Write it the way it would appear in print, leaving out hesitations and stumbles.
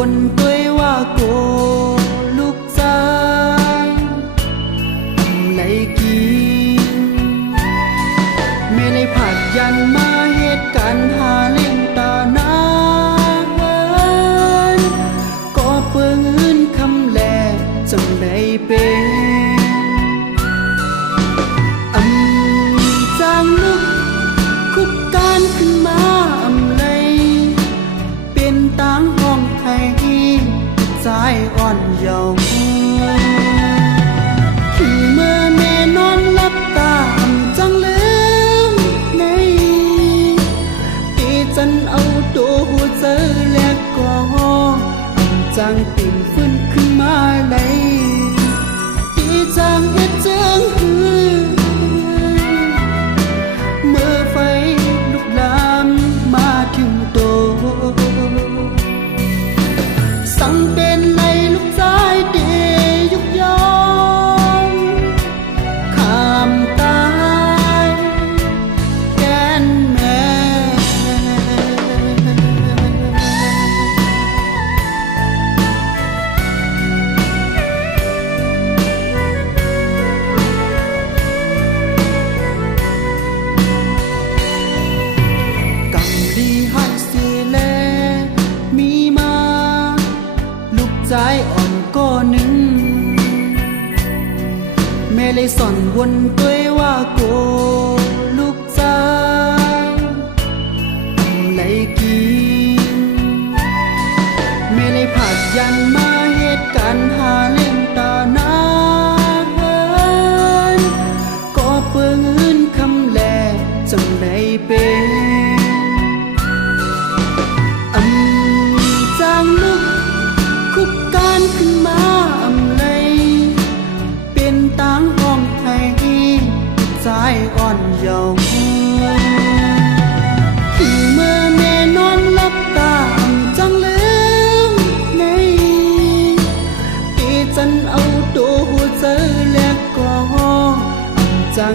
วนตัวว่าโกลูกใจไหลกินเมื่อในผัดยันมาเหตุการณ์หาเล่งตานานก็เปิ้นคำแลจังได้เป็นจางลุกคุกการขึ้นมาเป็นต่างห้องไทยใจอ่อนเยาว์ถึงเมื่อแม่นอนหลับตาจังลืมในตีจันเอาตัวหัวเจอแล้วก็จังปิ่นฟื้นขึ้นมาเลยตีจังเฮ็ดจังหือเมื่อไฟลุกลามมาถึงตัวสังเป็นในลูกชายเดยุกยองข้ามตายแกนแม่กำดีให้สิแลมีมาลูกใจอ่อนก็หนึ่งแม่เลยสอนวนตัวว่าโกลูกใจไหลกินแม่เลยผัดยันมาเหตุการณ์หาเล่งตานานก็เปิ้นคำแลจังได้เป็นจางลุกคุกการขึ้นมาเลยเป็นต่างห้องไทยใจอ่อนเยาว์ถึงเมื่อแม่นอนหลับตาจังลืมในตีจันเอาตัวหัวเจอแล้วก็จัง